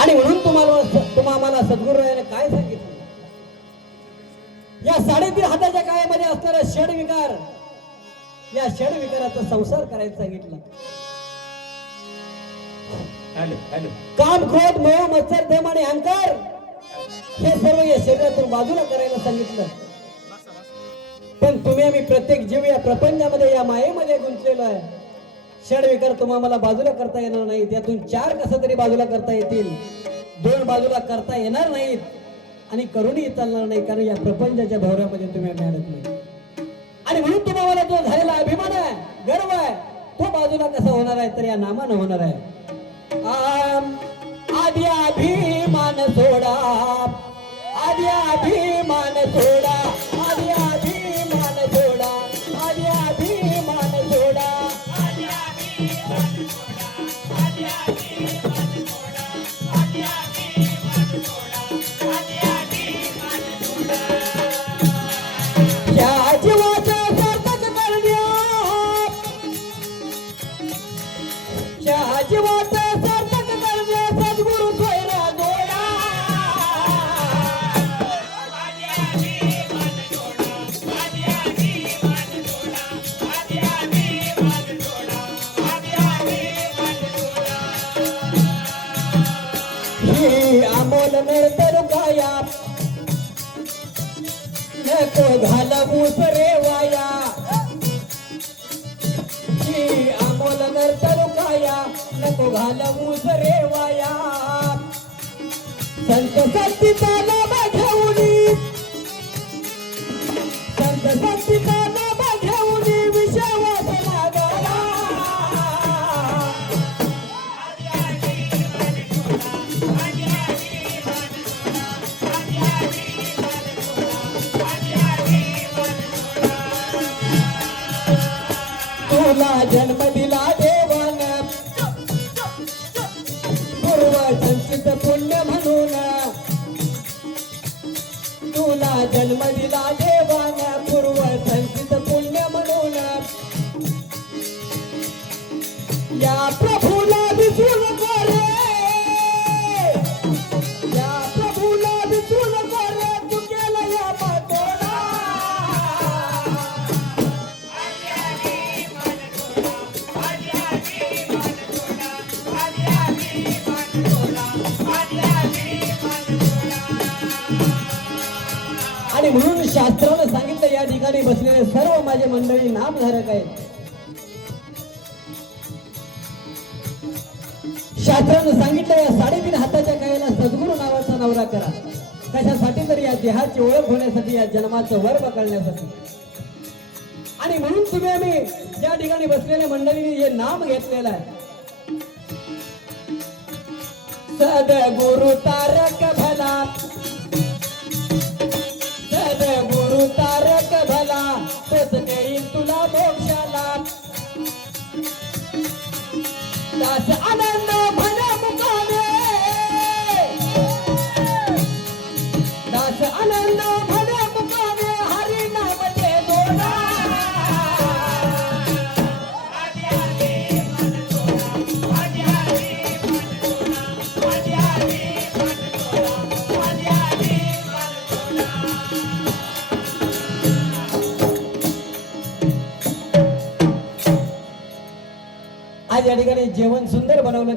आणि म्हणून तुम्हाला तुम्हा आम्हाला सद्गुरुरायाने काय सांगितलं? या साडेतीन हाताच्या कायामध्ये असणारा षड विकार या षड विकाराचा संसार करायला सांगितलं. काम क्रोध मोह मत्सर धम आणि अहंकार हे सर्व या शरीरातून बाजूला करायला सांगितलं. पण तुम्ही आम्ही प्रत्येक जीव या प्रपंचामध्ये या मायेमध्ये गुंतलेलो आहे. षडविकार तुम्हा मला बाजूला करता येणार नाहीत. यातून चार कसं तरी बाजूला करता येतील. दोन बाजूला करता येणार नाहीत. आणि करूनही चालणार नाही कारण या प्रपंचाच्या भवऱ्यामध्ये तुम्ही आम्ही नाही. आणि म्हणून तुम्हाला जो झालेला अभिमान आहे गर्व आहे. तो बाजूला कसा होणार आहे तर या नामानं होणार आहे. अमोल नको घालवू रे वाया. ही अमोल नको घालवू रे वाया. संत तुला जन्म दिला देवान. पूर्व संचित पुण्य म्हणून. तुला जन्म दिला देवान पूर्व संचित पुण्य म्हणून. या आणि म्हणून शास्त्रानं सांगितलं या ठिकाणी बसलेले सर्व माझे मंडळी नामधारक आहेत. शास्त्रानं सांगितलं या साडेतीन हाताच्या कायला सद्गुरू नावाचा नवरा करा. कशासाठी तर या देहाची ओळख होण्यासाठी या जन्माचं वर्ग करण्यासाठी आणि म्हणून तुम्ही आम्ही या ठिकाणी बसलेल्या मंडळीने हे नाम घेतलेलं आहे. सदगुरु तारक الناس على الناس आज या ठिकाणी जेवण सुंदर बनवलं